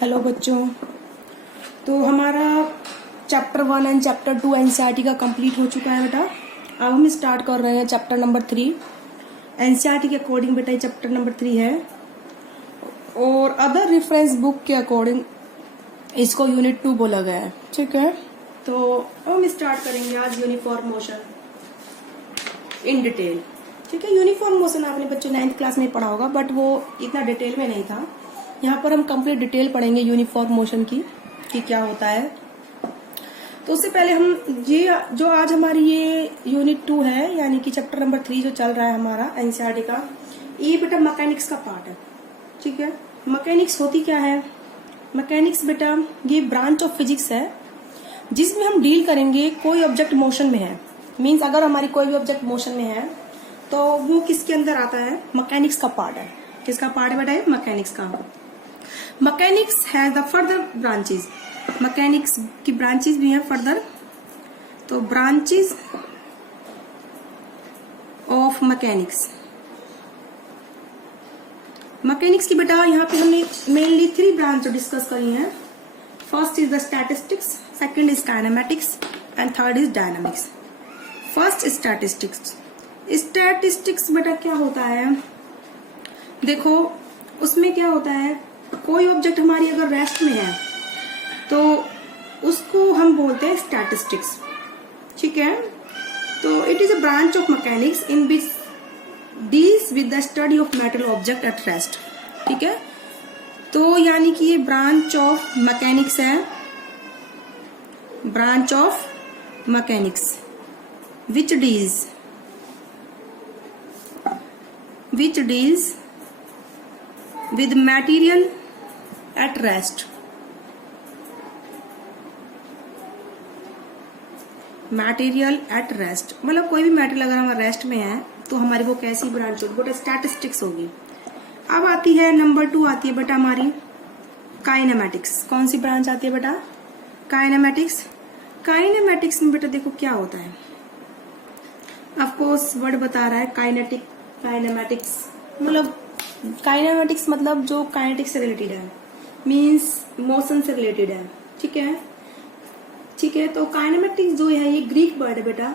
Hello बच्चों। तो हमारा चैप्टर 1 एंड चैप्टर 2 एनसीईआरटी का कंप्लीट हो चुका है बेटा। अब हम स्टार्ट कर रहे हैं चैप्टर नंबर 3 एनसीईआरटी के अकॉर्डिंग। बेटा ये चैप्टर नंबर 3 है और अदर रेफरेंस बुक के अकॉर्डिंग इसको यूनिट 2 बोला गया है। ठीक है, तो अब हम स्टार्ट करेंगे आज यूनिफॉर्म मोशन इन डिटेल। ठीक है, यूनिफॉर्म मोशन आपने बच्चों 9th क्लास में पढ़ा होगा, बट वो इतना डिटेल में नहीं था। यहाँ पर हम कंप्लीट डिटेल पढ़ेंगे यूनिफॉर्म मोशन की कि क्या होता है। तो उससे पहले हम ये जो आज हमारी ये यूनिट 2 है, यानी कि चैप्टर नंबर 3 जो चल रहा है हमारा एनसीईआरटी का, ये बेटा मैकेनिक्स का पार्ट है। ठीक है, मैकेनिक्स होती क्या है? मैकेनिक्स बेटा ये ब्रांच ऑफ फिजिक्स है जिसमें हम डील करेंगे कोई ऑब्जेक्ट मोशन में है। मीन्स अगर हमारी कोई भी ऑब्जेक्ट मोशन में है तो वो किसके अंदर आता है? मैकेनिक्स का पार्ट है। किसका पार्ट है बेटा? मैकेनिक्स का। Mechanics has the further branches. Mechanics की ब्रांचेस भी हैं फर्दर। तो ब्रांचेस ऑफ मैकेनिक्स, मैकेनिक्स की बेटा यहाँ पे हमने मेनली 3 ब्रांच डिस्कस करी हैं। First is the statistics, second is kinematics and third is dynamics. First statistics. Statistics बेटा क्या होता है? देखो उसमें क्या होता है, कोई ऑब्जेक्ट हमारी अगर रेस्ट में है तो उसको हम बोलते हैं स्टैटिस्टिक्स। ठीक है, तो it is a branch of mechanics in which deals with the study of metal object at rest. ठीक है, तो यानी कि ये ब्रांच ऑफ मैकेनिक्स है, branch of mechanics which deals with material at rest। Material at rest मतलब कोई भी मटेरियल अगर हमारा रेस्ट में है तो हमारी वो कैसी ब्रांच होगी बेटा? स्टैटिस्टिक्स होगी। अब आती है नंबर 2 आती है बेटा हमारी काइनेमेटिक्स। कौन सी ब्रांच आती है बेटा? काइनेमेटिक्स। काइनेमेटिक्स में बेटा देखो क्या होता है, ऑफकोर्स वर्ड बता रहा है काइनेटिक, काइनेमेटिक्स मतलब काइनेमेटिक्स मतलब जो काइनेटिक्स से रिलेटेड है, मींस मोशन से रिलेटेड है। ठीक है, ठीक है। तो काइनेमेटिक्स जो है ये ग्रीक वर्ड है बेटा,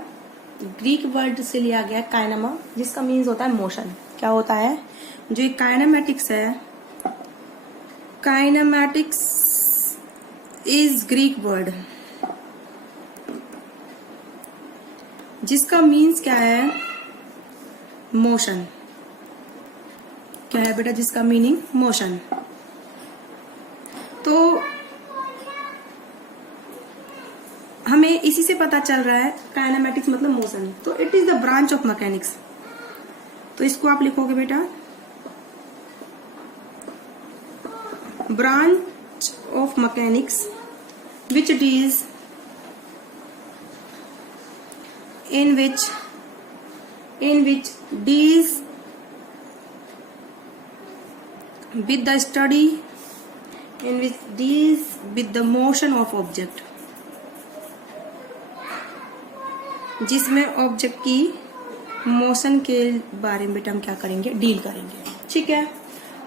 ग्रीक वर्ड से लिया गया है काइनेमा, जिसका मीन्स होता है मोशन। क्या होता है? जो ये काइनेमेटिक्स है, काइनेमेटिक्स इज ग्रीक वर्ड जिसका मीन्स क्या है? मोशन। क्या है बेटा जिसका मीनिंग? मोशन। तो हमें इसी से पता चल रहा है काइनेमेटिक्स मतलब मोशन। तो it is the branch of mechanics. तो इसको आप लिखोगे बेटा branch of mechanics which deals in which deals with the study, in which deals with the motion of object, जिसमें ऑब्जेक्ट की मोशन के बारे में बेटा हम क्या करेंगे? डील करेंगे। ठीक है,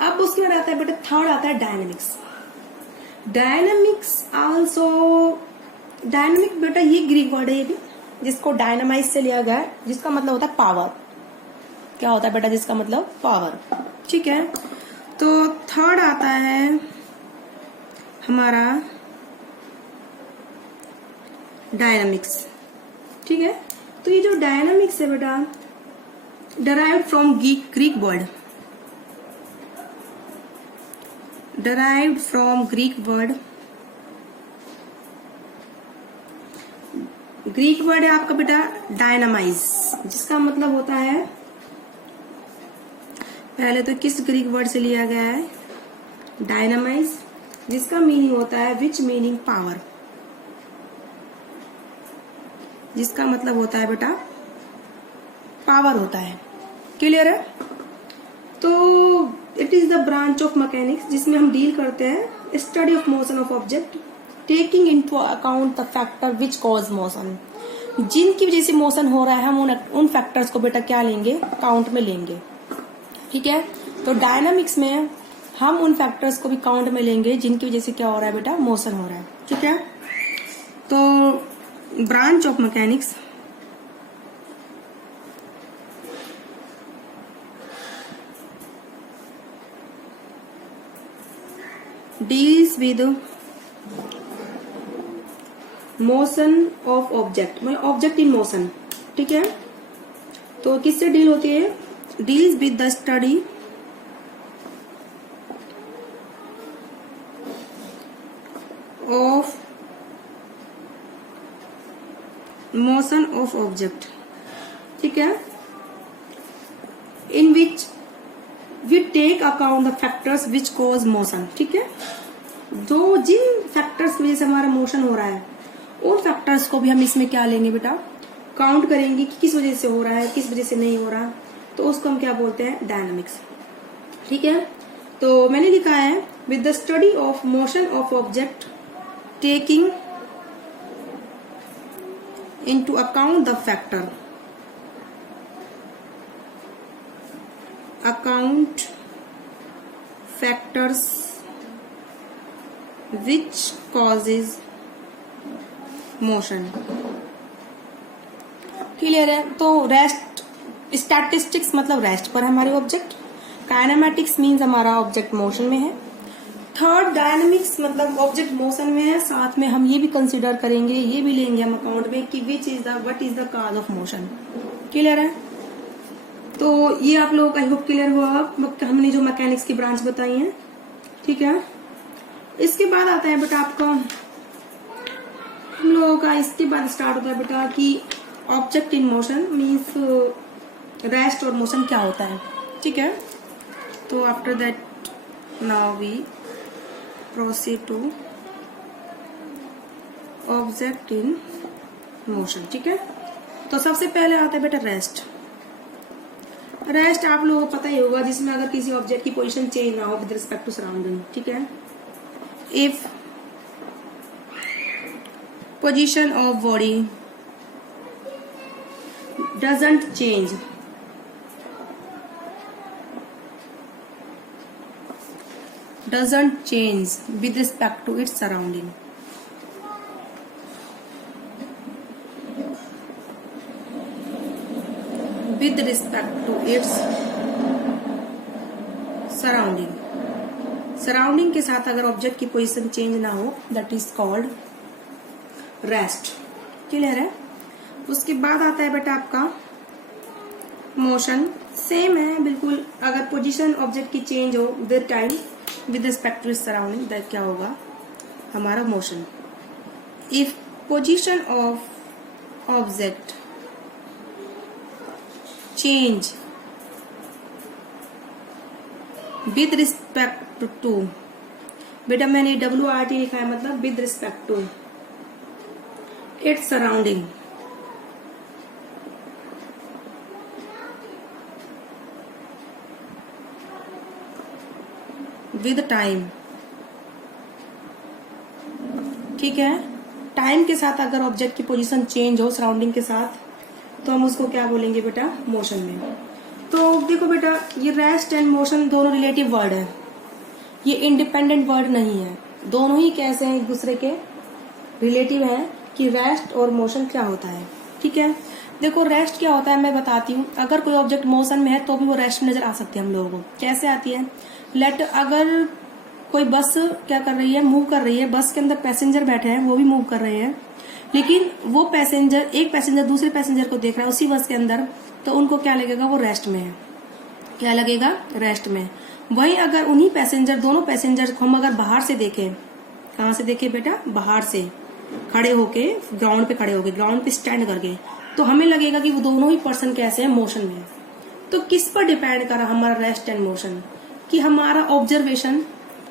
अब उसके बाद आता है बेटा थर्ड आता है डायनेमिक्स। डायनेमिक्स आल्सो, डायनेमिक बेटा ये ग्रीक वर्ड है, ये भी जिसको डायनामाइज से लिया गया है, जिसका मतलब होता है पावर। क्या होता है बेटा? जिसका मतलब पावर। ठीक है, तो थर्ड आता है हमारा डायनामिक्स। ठीक है, तो ये जो डायनामिक्स है बेटा derived from Greek word, derived from Greek word. Greek word है आपका बेटा डायनामाइज, जिसका मतलब होता है, पहले तो किस ग्रीक वर्ड से लिया गया है? डायनामाइज, जिसका मीनिंग होता है विच मीनिंग पावर, जिसका मतलब होता है बेटा पावर होता है। क्लियर है? तो it is the branch of mechanics जिसमें हम डील करते हैं study of motion of object taking into account the factor which cause motion. जिनकी वजह से मोशन हो रहा है हम उन फैक्टर्स को बेटा क्या लेंगे? काउंट में लेंगे। ठीक है, तो डायनामिक्स में हम उन फैक्टर्स को भी काउंट में लेंगे जिनकी वजह से क्या हो रहा है बेटा, मोशन हो रहा है। ठीक है, तो branch of mechanics deals with motion of object, मतलब ऑब्जेक्ट इन मोशन। ठीक है, तो किससे डील होती है, deals with the study of motion of object. ठीक है, in which we take account the factors which cause motion. ठीक है, जो जिन फैक्टर्स की वजह से हमारा मोशन हो रहा है उन फैक्टर्स को भी हम इसमें क्या लेंगे बेटा, काउंट करेंगे कि किस वजह से हो रहा है, किस वजह से नहीं हो रहा, तो उसको हम क्या बोलते हैं, डायनामिक्स। ठीक है, तो मैंने लिखा है with the study of motion of object taking into account the factor factors which causes motion। Clear है, तो रेस्ट, स्टैटिस्टिक्स मतलब रेस्ट पर है हमारे ऑब्जेक्ट, काइनेमेटिक्स मीन्स हमारा ऑब्जेक्ट मोशन में है, थर्ड डायनामिक्स मतलब ऑब्जेक्ट मोशन में है, साथ में हम ये भी कंसिडर करेंगे, ये भी लेंगे हम अकाउंट में कि what is the cause of motion. Clear है, तो ये आप लोगों का आई होप क्लियर हुआ हमने जो मैकेनिक्स की ब्रांच बताई है। ठीक है, इसके बाद आता है बेटा आपका, हम लोगों का इसके बाद स्टार्ट होता है बेटा कि object in motion means rest और मोशन क्या होता है। ठीक है, तो after that now we proceed to object in motion. ठीक है, तो सबसे पहले आता है बेटा रेस्ट। रेस्ट आप लोगों को पता ही होगा, जिसमें अगर किसी ऑब्जेक्ट की पोजीशन चेंज ना हो विद रिस्पेक्ट टू सराउंडिंग। ठीक है, if position of body doesn't change with respect to its surrounding। with respect to its surrounding, surrounding के साथ अगर ऑब्जेक्ट की पोजीशन चेंज ना हो, that is called rest. Clear है, उसके बाद आता है बेटा आपका मोशन, सेम है बिल्कुल, अगर पोजीशन ऑब्जेक्ट की चेंज हो with time with respect to its surrounding, that क्या होगा, हमारा motion. If position of object change with respect to, बेटा मैंने WRT लिखा है, मतलब with respect to its surrounding, with time. ठीक है, टाइम के साथ अगर ऑब्जेक्ट की पोजीशन चेंज हो सराउंडिंग के साथ, तो हम उसको क्या बोलेंगे बेटा, मोशन में। तो देखो बेटा, ये रेस्ट एंड मोशन दोनों रिलेटिव वर्ड है, ये इंडिपेंडेंट वर्ड नहीं है, दोनों ही कैसे हैं, एक दूसरे के रिलेटिव हैं कि रेस्ट और मोशन क्या होता है। ठीक है, देखो रेस्ट क्या होता है मैं बताती हूँ। अगर कोई ऑब्जेक्ट मोशन में है तो भी वो रेस्ट नजर आ सकती है हम लोगों को। कैसे आती है, लेट अगर कोई बस क्या कर रही है, मूव कर रही है, बस के अंदर पैसेंजर बैठे हैं, वो भी मूव कर रहे हैं, लेकिन वो पैसेंजर, एक पैसेंजर दूसरे पैसेंजर को देख रहा है उसी बस के अंदर, तो उनको क्या लगेगा, वो रेस्ट में है। क्या लगेगा, रेस्ट में। वहीं अगर उन्हीं पैसेंजर, दोनों पैसेंजर को हम अगर बाहर से देखें, कहाँ से देखें बेटा, बाहर से खड़े होके, ग्राउंड पे खड़े होके, ग्राउंड पे स्टैंड करके, तो हमें लगेगा कि वो दोनों ही पर्सन कैसे हैं, मोशन में। तो किस पर डिपेंड कर रहा हमारा रेस्ट एंड मोशन, कि हमारा ऑब्जर्वेशन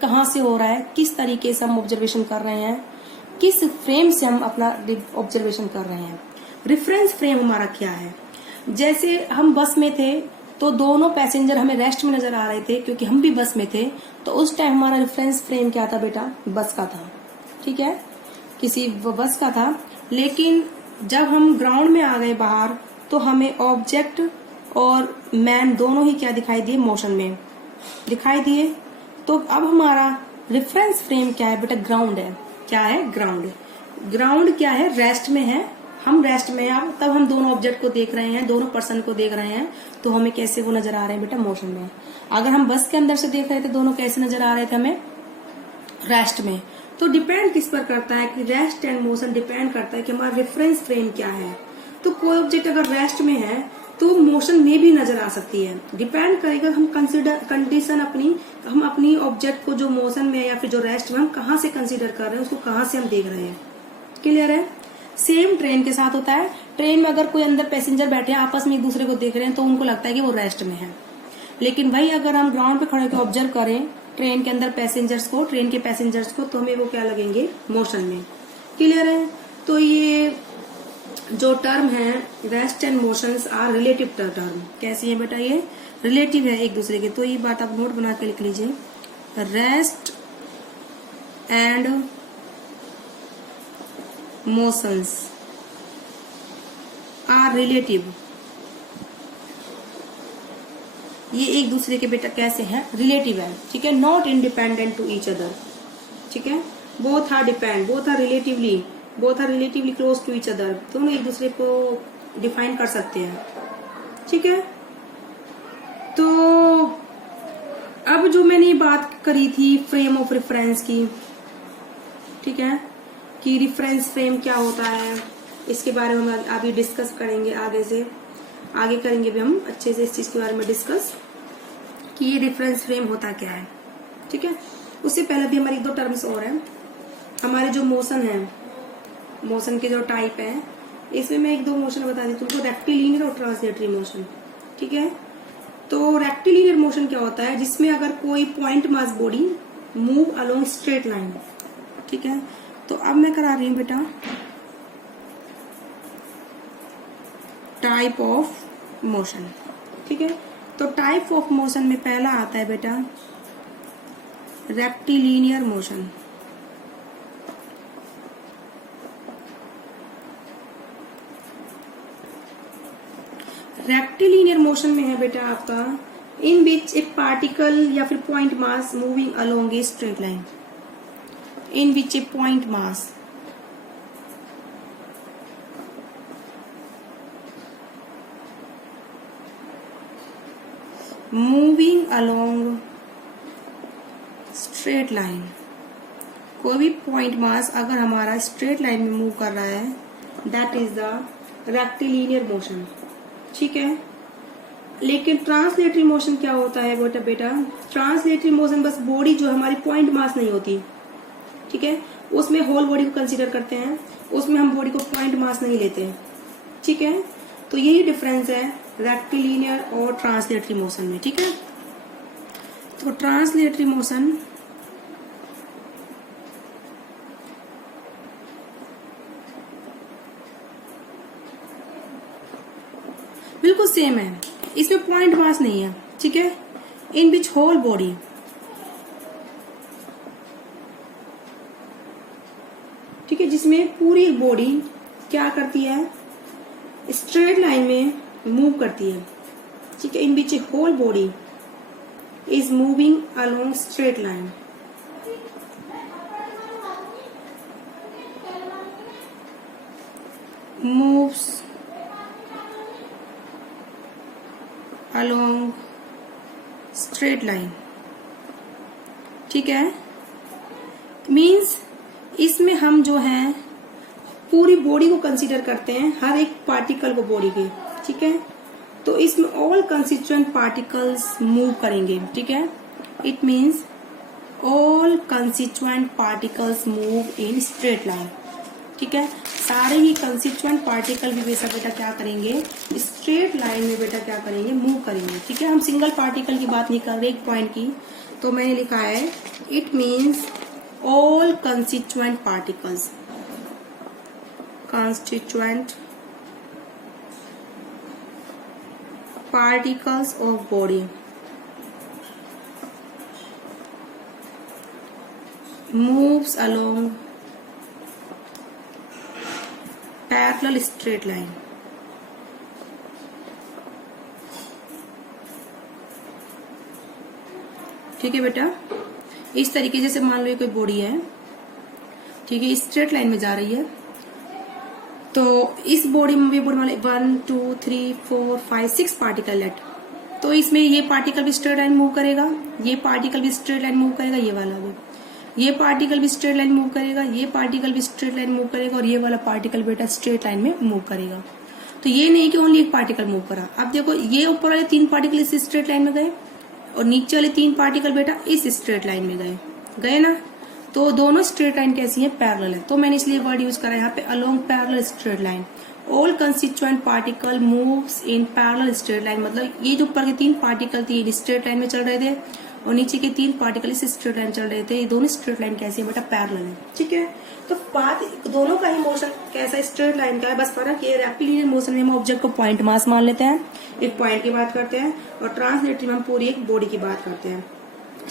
कहाँ से हो रहा है, किस तरीके से हम ऑब्जर्वेशन कर रहे हैं, किस फ्रेम से हम अपना ऑब्जर्वेशन कर रहे हैं, रेफरेंस फ्रेम हमारा क्या है। जैसे हम बस में थे तो दोनों पैसेंजर हमें रेस्ट में नजर आ रहे थे क्योंकि हम भी बस में थे, तो उस टाइम हमारा रेफरेंस फ्रेम क्या था बेटा, बस का था। ठीक है, किसी बस का था। लेकिन जब हम ग्राउंड में आ गए बाहर, तो हमें ऑब्जेक्ट और मैन दोनों ही क्या दिखाई दिए, मोशन में दिखाई दिए। तो अब हमारा रेफरेंस फ्रेम क्या है बेटा? ग्राउंड है। क्या है? ग्राउंड। ग्राउंड क्या है? रेस्ट में है, हम रेस्ट में हैं। अब तब हम दोनों ऑब्जेक्ट को देख रहे हैं, दोनों पर्सन को देख रहे हैं, तो हमें कैसे वो नजर आ रहे हैं बेटा? मोशन में। अगर हम बस के अंदर से देख रहे थे, दोनों कैसे नजर आ रहे थे हमें? रेस्ट में। तो डिपेंड किस पर करता है कि रेस्ट एंड मोशन डिपेंड करता है कि हमारा रेफरेंस फ्रेम क्या है। तो कोई ऑब्जेक्ट अगर रेस्ट में है तो मोशन में भी नजर आ सकती है। डिपेंड करेगा हम कंसीडर कंडीशन अपनी, हम अपनी ऑब्जेक्ट को जो मोशन में या फिर जो रेस्ट में हम कहाँ से कंसीडर कर रहे हैं, उसको कहाँ से हम देख रहे हैं। क्लियर है? सेम ट्रेन के साथ होता है। ट्रेन में अगर कोई अंदर पैसेंजर बैठे हैं, आपस में एक दूसरे को देख रहे हैं, तो उनको लगता है कि वो रेस्ट में है। लेकिन वही अगर हम ग्राउंड पे खड़े होकर ऑब्जर्व करें ट्रेन के अंदर पैसेंजर्स को, ट्रेन के पैसेंजर्स को, तो हमें वो क्या लगेंगे? मोशन में। क्लियर है? तो ये जो टर्म है rest and motions are relative term. कैसी है बेटा? ये रिलेटिव है एक दूसरे के। तो ये बात आप नोट बना के लिख लीजिए, rest and motions are relative. ये एक दूसरे के बेटा कैसे हैं? रिलेटिव है। ठीक है? Not independent to each other. ठीक है? Both are depend, both are relatively close to each other. दोनों एक दूसरे को डिफाइन कर सकते हैं। ठीक है? तो अब जो मैंने बात करी थी फ्रेम ऑफ रेफरेंस की, ठीक है, कि रेफरेंस फ्रेम क्या होता है, इसके बारे में हम अभी डिस्कस करेंगे। आगे करेंगे भी हम अच्छे से इस चीज के बारे में डिस्कस कि ये रेफरेंस फ्रेम होता क्या है। ठीक है? उससे पहले भी हमारी 2 टर्म्स और हैं। हमारे जो मोशन है, मोशन के जो टाइप है, इसमें मैं 1-2 मोशन बता दी तुमको, रेक्टिलिनियर और ट्रांसलेटरी मोशन। ठीक है? तो रेक्टिलिनियर मोशन क्या होता है? जिसमें अगर कोई point mass body move along straight line. ठीक है? तो अब मैं करा रही हूं बेटा टाइप ऑफ मोशन। ठीक है? तो टाइप ऑफ मोशन में पहला आता है बेटा रेक्टिलिनियर मोशन। रेक्टिलिनियर मोशन में है बेटा आपका इन विच ए पार्टिकल या फिर point mass moving along a straight line. In which A point mass moving along straight line. कोई भी पॉइंट मास अगर हमारा स्ट्रेट लाइन में मूव कर रहा है, that is the rectilinear motion. ठीक है? लेकिन ट्रांसलेटरी मोशन क्या होता है बेटा? ट्रांसलेटरी मोशन बस बॉडी जो हमारी पॉइंट मास नहीं होती, ठीक है, उसमें होल बॉडी को कंसीडर करते हैं, उसमें हम बॉडी को पॉइंट मास नहीं लेते। ठीक है? तो यही डिफरेंस है रेक्टिलिनियर और ट्रांसलेटरी मोशन में। ठीक है? तो ट्रांसलेटरी मोशन बिल्कुल सेम है, इसमें पॉइंट मास नहीं है। ठीक है? इन विच होल बॉडी, ठीक है, जिसमें पूरी बॉडी क्या करती है? स्ट्रेट लाइन में मूव करती है। ठीक है? In which a whole body is moving along straight line. Moves along straight line. ठीक है? मीन्स इसमें हम जो है पूरी बॉडी को कंसीडर करते हैं, हर एक पार्टिकल को बॉडी के। ठीक है? तो इसमें ऑल कंस्टिट्यूएंट पार्टिकल्स मूव करेंगे। ठीक है? It means all constituent particles move in straight line. ठीक है? सारे ही कंस्टिट्यूएंट पार्टिकल भी बेटा क्या करेंगे? स्ट्रेट लाइन में बेटा क्या करेंगे? मूव करेंगे। ठीक है? हम सिंगल पार्टिकल की बात नहीं कर रहे, एक पॉइंट की। तो मैंने लिखा है it means all constituent particles, constituent particles of body moves along parallel straight line। ठीक है बेटा? इस तरीके जैसे मान लो ये कोई बॉडी है, ठीक है, स्ट्रेट लाइन में जा रही है, तो इस बॉडी में भी बॉडी मान लो 1 2 3 4 5 6 पार्टिकल लेट, तो इसमें ये पार्टिकल भी स्ट्रेट लाइन मूव करेगा, ये पार्टिकल भी स्ट्रेट लाइन मूव करेगा, ये वाला भी, ये पार्टिकल भी स्ट्रेट लाइन मूव करेगा, ये पार्टिकल भी स्ट्रेट लाइन मूव करेगा, और ये वाला पार्टिकल बेटा स्ट्रेट लाइन में मूव करेगा। तो ये नहीं कि ओनली एक पार्टिकल मूव करा। अब देखो ये ऊपर वाले 3 पार्टिकल इस स्ट्रेट लाइन में गए और नीचे वाले 3 पार्टिकल बेटा इस स्ट्रेट लाइन में गए ना, तो दोनों स्ट्रेट लाइन कैसी है, पैरेलल है। तो मैंने इसलिए वर्ड यूज करा यहाँ पे along parallel straight line. All constituent particle moves in parallel straight line, मतलब ये जो ऊपर के 3 पार्टिकल थे स्ट्रेट लाइन में चल रहे थे और नीचे के 3 पार्टिकल इस स्ट्रेट लाइन चल रहे थे, ये दोनों स्ट्रेट लाइन कैसी है बेटा, पैरेलल है। ठीक है, तो बात दोनों का ही मोशन कैसा स्ट्रेट लाइन का है, बस फर्क ये रेक्टिलिनियर मोशन में हम ऑब्जेक्ट को पॉइंट मास मान लेते हैं, एक पॉइंट की बात करते हैं, और ट्रांसलेटरी में हम पूरी एक बॉडी की बात करते हैं।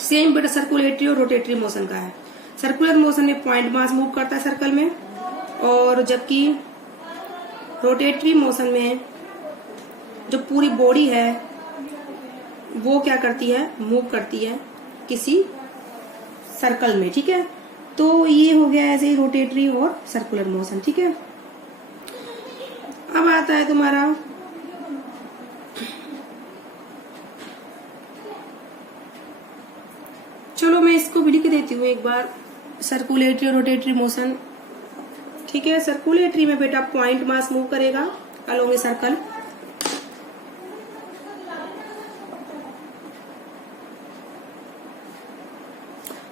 सेम बेटा सर्कुलेटरी और रोटेटरी मोशन का है। सर्कुलर मोशन में पॉइंट मास मूव करता है सर्कल में, और जबकि रोटेटरी मोशन में जो पूरी बॉडी है वो क्या करती है, मूव करती है किसी सर्कल में। ठीक है, तो ये हो गया ऐसे ही रोटेटरी और सर्कुलर मोशन। ठीक है, अब आता है तुम्हारा चलो मैं इसको भी लिख देती हूँ एक बार, सर्कुलेटरी और रोटेटरी मोशन। ठीक है, सर्कुलेटरी में बेटा पॉइंट मास मूव करेगा अलोंग ए सर्कल,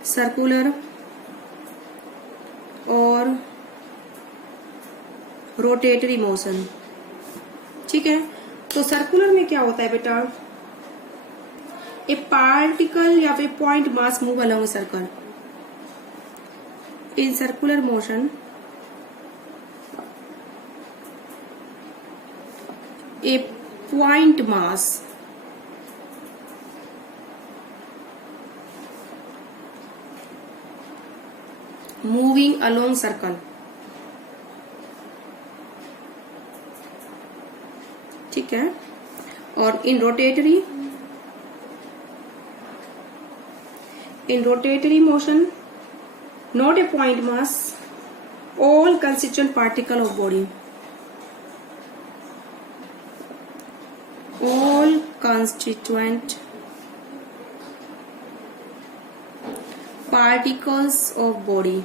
सर्कुलर और रोटेटरी मोशन। ठीक है, तो सर्कुलर में क्या होता है बेटा, ए पार्टिकल या फिर point mass move along a circle. In circular motion a point mass moving along circle। ठीक है, और in rotatory motion not a point mass, all constituent particle of body, all constituent particles of body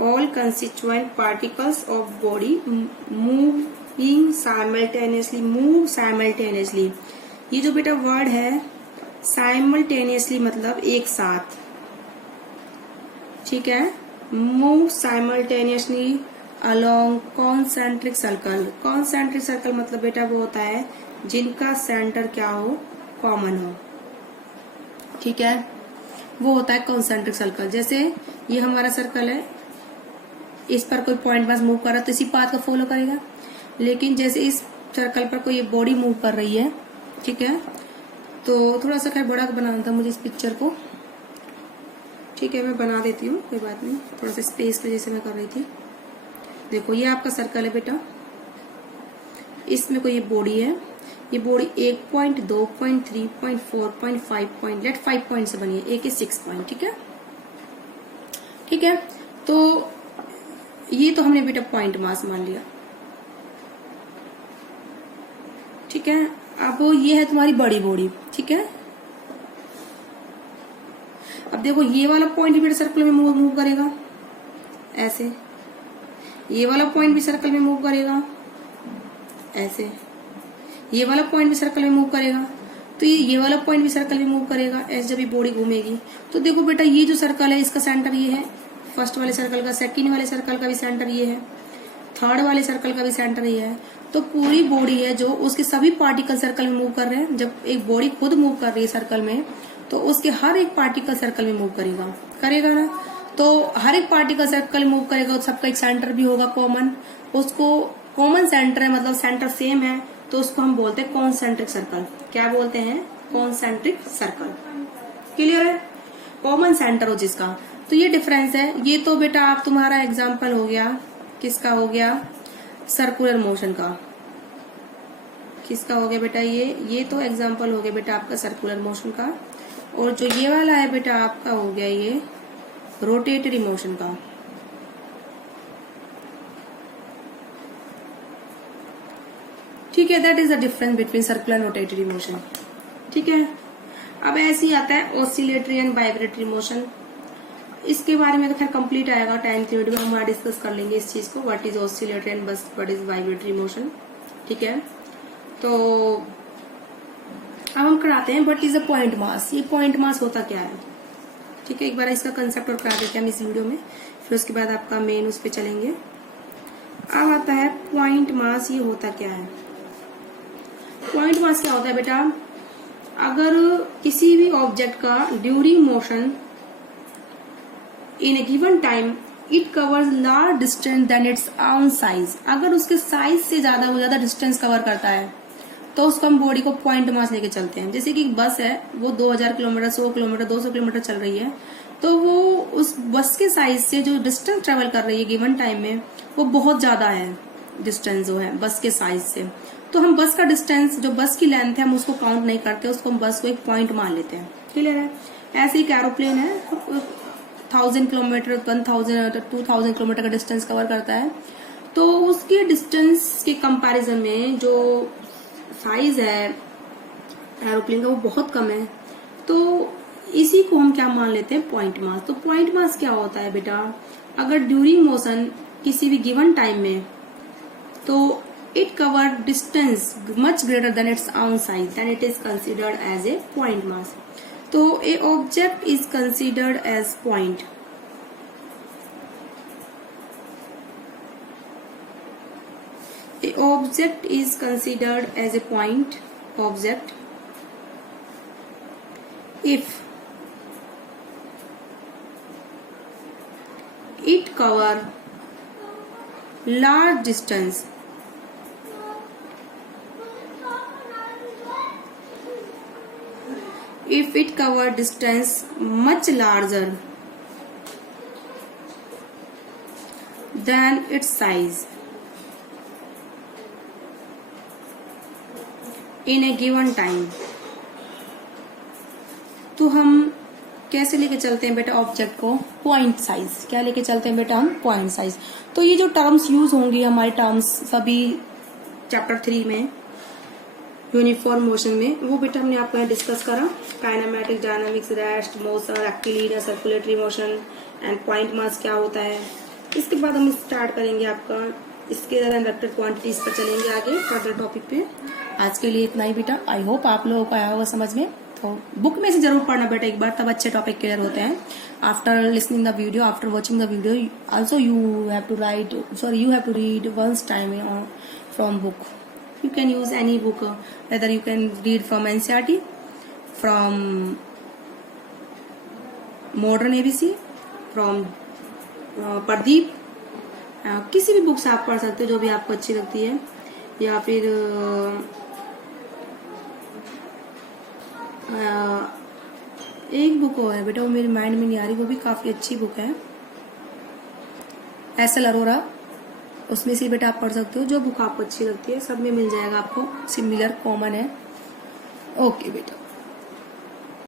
all constituent particles of body moving simultaneously, move simultaneously। ये जो बेटा word है simultaneously मतलब एक साथ। ठीक है, move simultaneously along concentric circle। concentric circle मतलब बेटा वो होता है जिनका सेंटर क्या हो, कॉमन हो। ठीक है, वो होता है concentric circle। जैसे ये हमारा सर्कल है, इस पर कोई पॉइंट मास मूव कर रहा है तो इसी पाथ को फॉलो करेगा, लेकिन जैसे इस सर्कल पर कोई बॉडी मूव कर रही है, ठीक है, तो थोड़ा सा खैर बड़ा बनाना था मुझे इस पिक्चर को। ठीक है, मैं बना देती हूँ, कोई बात नहीं, थोड़ा सा स्पेस पे जैसे मैं कर रही थी। देखो ये आपका सर्कल है बेटा, इसमें कोई ये बॉडी है, ये body 1 point 2 point 3 point 4 point 5 point let 5 point से बनी है, एक है 6 पॉइंट। ठीक है, ठीक है, तो ये तो हमने बेटा पॉइंट मास मान लिया। ठीक है, अब ये है तुम्हारी बड़ी बॉडी। ठीक है, अब देखो ये वाला पॉइंट भी बेटा सर्कल में मूव करेगा ऐसे, ये वाला पॉइंट भी सर्कल में मूव करेगा ऐसे, ये वाला पॉइंट भी सर्कल में मूव करेगा, तो ये वाला पॉइंट भी सर्कल में मूव करेगा ऐसे जब ये बॉडी घूमेगी। तो देखो बेटा ये जो सर्कल है इसका सेंटर ये है, फर्स्ट वाले सर्कल का, सेकंड वाले सर्कल का भी सेंटर ये है, थर्ड वाले सर्कल का भी सेंटर ये है। तो पूरी बॉडी है जो उसके सभी पार्टिकल सर्कल में मूव कर रहे हैं। जब एक बॉडी खुद मूव कर रही है सर्कल में तो उसके हर एक पार्टिकल सर्कल में मूव करेगा ना। तो हर एक पार्टिकल सर्कल मूव करेगा तो सबका एक सेंटर भी होगा कॉमन, उसको कॉमन सेंटर है मतलब सेंटर सेम है, तो उसको हम बोलते हैं कॉन्सेंट्रिक सर्कल। क्या बोलते हैं? Concentric circle. क्लियर है? कॉमन सेंटर हो जिसका। तो ये डिफरेंस है। ये तो बेटा आप तुम्हारा एग्जाम्पल हो गया, किसका हो गया? सर्कुलर मोशन का। किसका हो गया बेटा? ये तो एग्जाम्पल हो गया बेटा आपका सर्कुलर मोशन का, और जो ये वाला है बेटा आपका हो गया ये रोटेटरी मोशन का। ठीक है, that is the difference between circular and rotatory motion. ठीक है, अब ऐसे ही आता है ऑसिलेटरी एंड वाइब्रेटरी मोशन। इसके बारे में तो खैर कंप्लीट आएगा 10th वीडियो में, हम वहां डिस्कस कर लेंगे इस चीज को, what is oscillatory and what is vibratory motion. ठीक है, तो अब हम कराते हैं what is a point mass. ये पॉइंट मास होता क्या है? ठीक है, एक बार इसका कंसेप्ट और करा देते हैं हम इस वीडियो में, फिर उसके बाद आपका मेन उस पर चलेंगे। अब आता है पॉइंट मास। ये होता क्या है? पॉइंट मास क्या होता है बेटा? अगर किसी भी ऑब्जेक्ट का during motion in a given time it covers large distance then its own size, अगर उसके साइज से ज्यादा वो ज्यादा डिस्टेंस कवर करता है तो उसको हम बॉडी को पॉइंट मास लेके चलते हैं। जैसे कि एक बस है, वो 2000 किलोमीटर, 100 किलोमीटर, 200 किलोमीटर चल रही है, तो वो उस बस के साइज से जो डिस्टेंस ट्रेवल कर रही है गिवन टाइम में वो बहुत ज्यादा है, डिस्टेंस जो है बस के साइज से। तो हम बस का डिस्टेंस, जो बस की लेंथ है, हम उसको काउंट नहीं करते, उसको हम बस को एक पॉइंट मान लेते हैं। क्लियर है? ऐसे ही एरोप्लेन है, 1000 किलोमीटर, 1000, 2000 किलोमीटर का डिस्टेंस कवर करता है, तो उसके डिस्टेंस के कंपैरिजन में जो साइज है एरोप्लेन का वो बहुत कम है, तो इसी को हम क्या मान लेते हैं? Point mass. तो पॉइंट मास क्या होता है बेटा? अगर ड्यूरिंग मोशन किसी भी गिवन टाइम में, तो it covered distance much greater than its own size, then it is considered as a point mass. तो a object is considered as point. A object is considered as a point object if it cover large distance if it cover distance much larger than its size in a given time। तो हम कैसे लेके चलते हैं बेटा object को? Point size. क्या लेके चलते हैं बेटा हम? Point size. तो ये जो टर्म्स यूज होंगी हमारे टर्म्स सभी चैप्टर 3 में यूनिफॉर्म मोशन में, वो बेटा हमने आपको यहाँ डिस्कस करा। Kinematics, dynamics, rest, motion, rectilinear, circulatory motion and point mass क्या होता है। इसके बाद हम स्टार्ट करेंगे आपका स्केलर एंड वेक्टर क्वांटिटीज पर चलेंगे आगे फर्दर टॉपिक पे। आज के लिए इतना ही बेटा। आई होप आप लोगों को आया होगा समझ में। तो बुक में से जरूर पढ़ना बेटा एक बार, तब अच्छे टॉपिक क्लियर होते हैं। After listening the video, after watching the video, also you have to read once time from book. You can use any book, whether you can read from NCERT, from Modern ABC, from Pradeep, किसी भी book से आप पढ़ सकते हो जो भी आपको अच्छी लगती है, या फिर एक बुक है बेटा, वो मेरे माइंड में नहीं आ रही, वो भी काफी अच्छी बुक है, एस.एल. अरोरा, उसमें से बेटा आप पढ़ सकते हो। जो बुक आपको अच्छी लगती है सब में मिल जाएगा आपको, सिमिलर कॉमन है। ओके बेटा।